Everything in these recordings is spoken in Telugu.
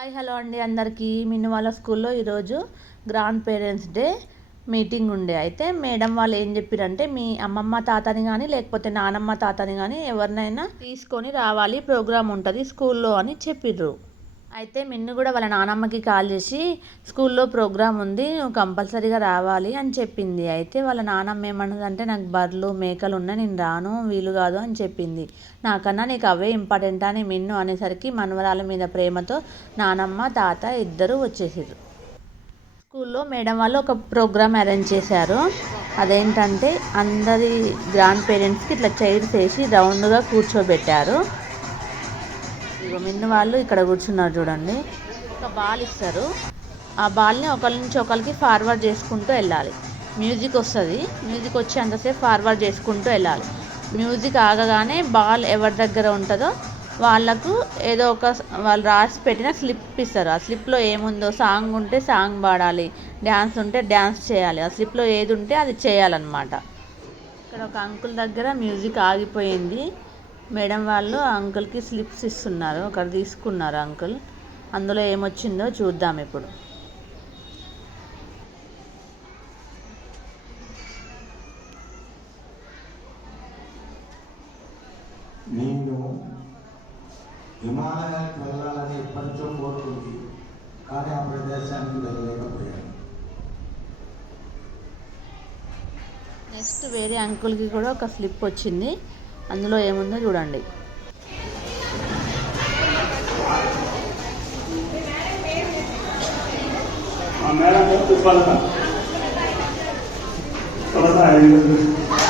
హాయ్ హలో అండి అందరికీ. మిన్ను వాళ్ళ స్కూల్లో ఈరోజు గ్రాండ్ పేరెంట్స్ డే మీటింగ్ ఉండే. అయితే మేడం వాళ్ళు ఏం చెప్పారంటే మీ అమ్మమ్మ తాతని కానీ లేకపోతే నానమ్మ తాతని కానీ ఎవరినైనా తీసుకొని రావాలి ప్రోగ్రామ్ ఉంటుంది స్కూల్లో అని చెప్పిర్రు. అయితే మిన్ను కూడా వాళ్ళ నానమ్మకి కాల్ చేసి స్కూల్లో ప్రోగ్రామ్ ఉంది నువ్వు కంపల్సరీగా రావాలి అని చెప్పింది. అయితే వాళ్ళ నానమ్మ ఏమన్నదంటే నాకు బర్రెలు మేకలు ఉన్నాయి నేను రాను వీలు కాదు అని చెప్పింది. నాకన్నా నీకు అవే ఇంపార్టెంట్ అని మిన్ను అనేసరికి మనవరాల మీద ప్రేమతో నానమ్మ తాత ఇద్దరు వచ్చేసారు స్కూల్లో మేడం వాళ్ళు ఒక ప్రోగ్రామ్ అరేంజ్ చేశారు. అదేంటంటే అందరి గ్రాండ్ పేరెంట్స్కి ఇట్లా చైర్స్ వేసి రౌండ్గా కూర్చోబెట్టారు. ఇగో మిన్ను వాళ్ళు ఇక్కడ కూర్చున్నారు చూడండి. ఒక బాల్ ఇస్తారు. ఆ బాల్ని ఒకరి నుంచి ఒకరికి ఫార్వర్డ్ చేసుకుంటూ వెళ్ళాలి. మ్యూజిక్ వస్తుంది. మ్యూజిక్ వచ్చేంతసేపు ఫార్వర్డ్ చేసుకుంటూ వెళ్ళాలి. మ్యూజిక్ ఆగగానే బాల్ ఎవరి దగ్గర ఉంటుందో వాళ్ళకు ఏదో ఒక వాళ్ళు రాసి పెట్టిన స్లిప్ ఇస్తారు. ఆ స్లిప్లో ఏముందో సాంగ్ ఉంటే సాంగ్ పాడాలి. డ్యాన్స్ ఉంటే డ్యాన్స్ చేయాలి. ఆ స్లిప్లో ఏది ఉంటే అది చేయాలన్నమాట. ఇక్కడ ఒక అంకుల్ దగ్గర మ్యూజిక్ ఆగిపోయింది. మేడం వాళ్ళు ఆ అంకుల్కి స్లిప్స్ ఇస్తున్నారు. ఒకరు తీసుకున్నారు అంకుల్ అందులో ఏమొచ్చిందో చూద్దాం ఇప్పుడు. నేను హిమాలయానికి వెళ్ళాలని కోరుకుంది. కానీ ఆ ప్రదేశానికి వెళ్ళలేకపోయాను. నెక్స్ట్ వేరే అంకుల్కి కూడా ఒక స్లిప్ వచ్చింది. అందులో ఏముందో చూడండి. हाँ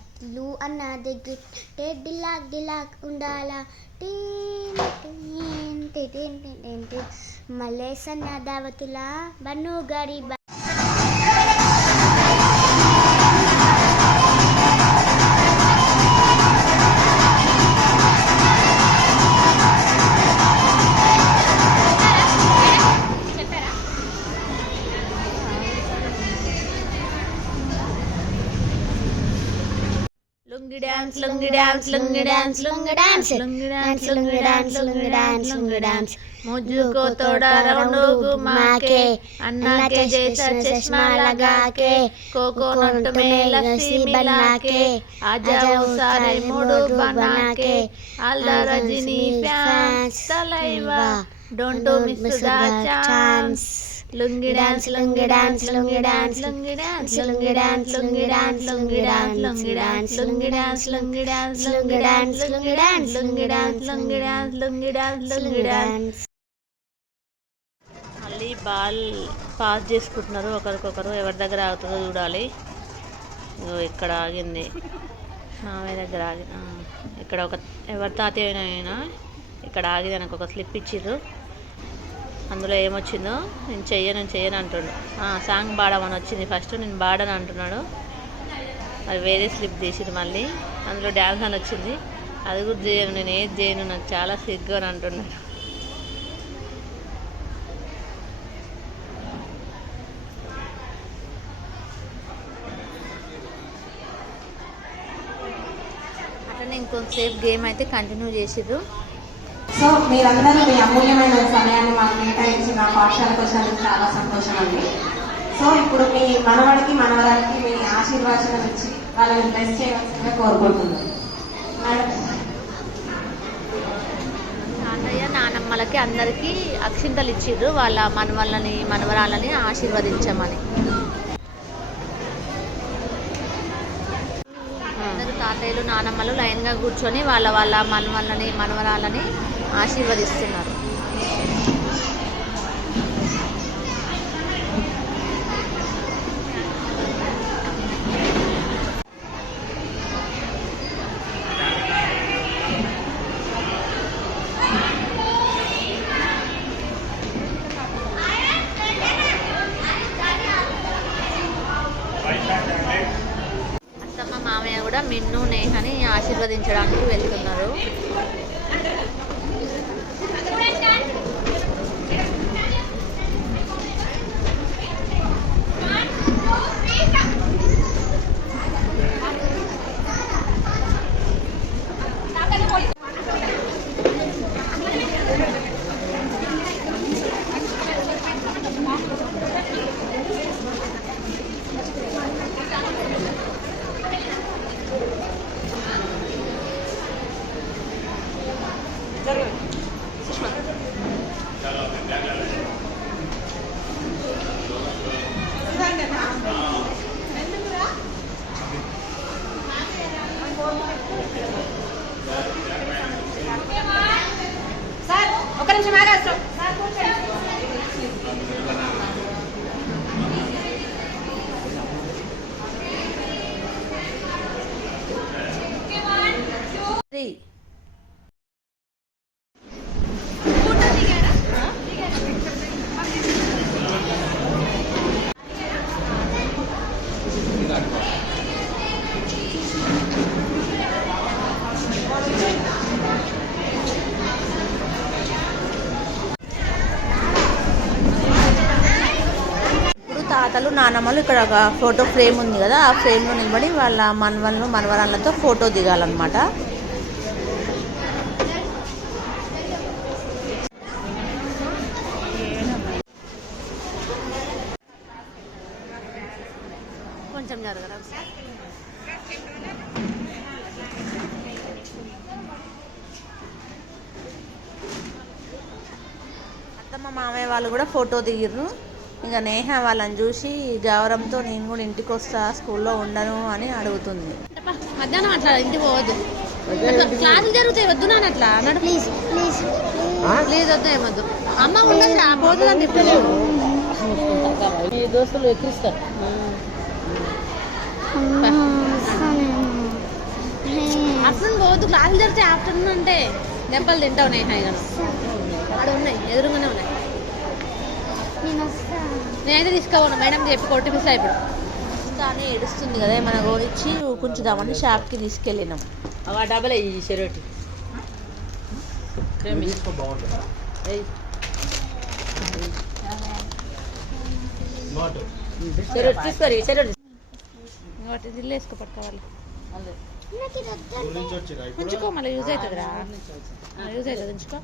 చెట్లు అన్నది గిలాక్ డిలాక్ ఉండాలా. మలేసన్న దావతులా బన్ను గడి lungi dance lungi dance lungi dance lungi dance lungi dance lungi dance lungi dance lungi dance. ముజ్జుకో తోడా రౌండు గుమాకే అన్నాకే జైసా చష్మా లగాకే కోకోనట్ మే లస్సీ బనాకే ఆజా సారే mood బనాకే all the Rajni don't miss chance. Lungi dance lungi dance lungi dance lungi dance lungi dance lungi dance lungi dance lungi dance lungi dance lungi dance lungi dance lungi dance lungi dance lungi dance lungi dance lungi dance మళ్ళీ బాల్ పాస్ చేసుకుంటున్నారు ఒకరికొకరు ఎవరి దగ్గర ఆగుతుందో చూడాలి ఇక్కడ ఆగింది మామయ్య దగ్గర ఆగి ఇక్కడ ఒక ఎవరి తాతయ్యనైనా ఇక్కడ ఆగిదానికి ఒక స్లిప్ ఇచ్చిర్రు అందులో ఏమొచ్చిందో నేను చెయ్యను నేను చెయ్యను అంటుండు. సాంగ్ పాడమని వచ్చింది ఫస్ట్ నేను పాడను అంటున్నాడు. అది వేరే స్లిప్ తీసింది మళ్ళీ. అందులో డ్యాన్స్ అని వచ్చింది. అది కూడా చేయను నేను ఏది చేయను నాకు చాలా సిగ్గు అని అంటున్నాడు అట్లనే ఇంకొంతసేపు గేమ్ అయితే కంటిన్యూ చేసిర్రు. సో మీరందరూ మీ అమూల్యమైన సమయాన్ని మాకు కేటాయించిన పాఠశాలకు వచ్చినందుకు చాలా సంతోషం అండి సో ఇప్పుడు మీ మనవడికి మనవరానికి మీ ఆశీర్వాచనం ఇచ్చి వాళ్ళని బ్లెస్ చేయవలసిందిగా కోరుకుంటున్నాను. తాతయ్య నానమ్మలకి అందరికీ అక్షింతలు ఇచ్చిర్రు. వాళ్ళ మనవళ్ళని మనవరాలని ఆశీర్వదించమని. అందరూ తాతయ్యలు నానమ్మలు లైన్గా కూర్చొని వాళ్ళ వాళ్ళ మనవళ్ళని మనవరాలని ఆశీర్వదిస్తున్నారు. అత్తమ్మ మామయ్య కూడా మిన్ను నేహని ఆశీర్వదించడానికి వెళ్తున్నారు. ఒక నిమిషం తాతలు నానమ్మలు ఇక్కడ ఒక ఫోటో ఫ్రేమ్ ఉంది కదా ఆ ఫ్రేమ్లో నిలబడి వాళ్ళ మనవళ్ళు మనవరాళ్ళతో ఫోటో దిగాలన్నమాట. కొంచెం జరగరా అత్తమ్మ మామయ్య వాళ్ళు కూడా ఫోటో దిగిర్రు. ఇంకా నేహ వాళ్ళని చూసి గౌరవంతో నేను కూడా ఇంటికి వస్తా స్కూల్లో ఉండను అని అడుగుతుంది. మధ్యాహ్నం అట్లా ఇంటికి పోవద్దు. క్లాసులు జరుగుతాయి వద్దు నాన్న అట్లా. అన్నాడు ప్లీజ్ ప్లీజ్. ప్లీజ్ వద్దు ఏమొద్దు. అమ్మ ఉండదు పోతుందని మీ దోస్తులు ఎక్కిస్తారు ఆఫ్టర్నూన్ పోవద్దు క్లాసులు జరిగితే ఆఫ్టర్నూన్ అంటే దెబ్బలు తింటావు నేను హాయిగా ఆడ ఉన్నాయి ఎదురుగానే ఉన్నాయి. నేనైతే తీసుకోవాలి మేడం చెప్పి కొట్టి మిస్ ఇప్పుడు కానీ ఏడుస్తుంది కదా మన గోరిచ్చి ఊకుంచుదామని షాప్కి తీసుకెళ్ళినాం. అవ డబల్ అయ్యి షెరోటి తీసుకోరి షెరోటి ఇంకోటి దిల్లు వేసుకో పట్టుకోవాలి ఉంచుకో మళ్ళీ యూజ్ అవుతుందిరా. యూజ్ అవుతుంది ఉంచుకో.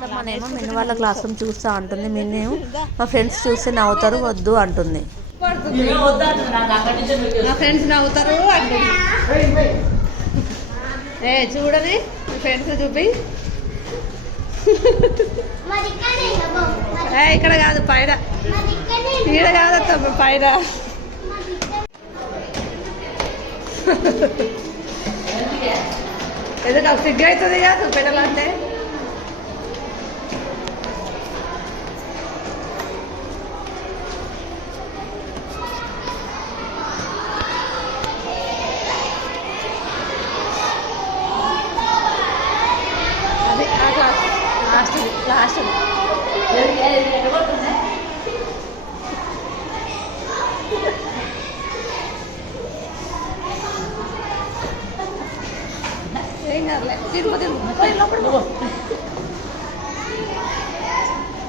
అత్తమ్మనేమో మిన్ను వాళ్ళ క్లాస్ రూమ్ చూస్తా అంటుంది. మిన్ను మా ఫ్రెండ్స్ చూస్తే నవ్వుతారు వద్దు అంటుంది. నా ఫ్రెండ్స్ నవ్వుతారు అంటుంది. ఏ చూడని ఫ్రెండ్స్ చూపి. ఏ ఇక్కడ కాదు పైన. ఈడ కాదత్తమ్మ పైన. ఎందుకు సిగ్గు అవుతుంది కదా పెట్టాలంటే.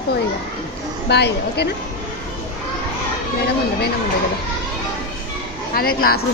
పో ఇక బాయ్ ఇక ఓకేనా మేడం ఉంది మేడం ఉంది కదా అదే క్లాస్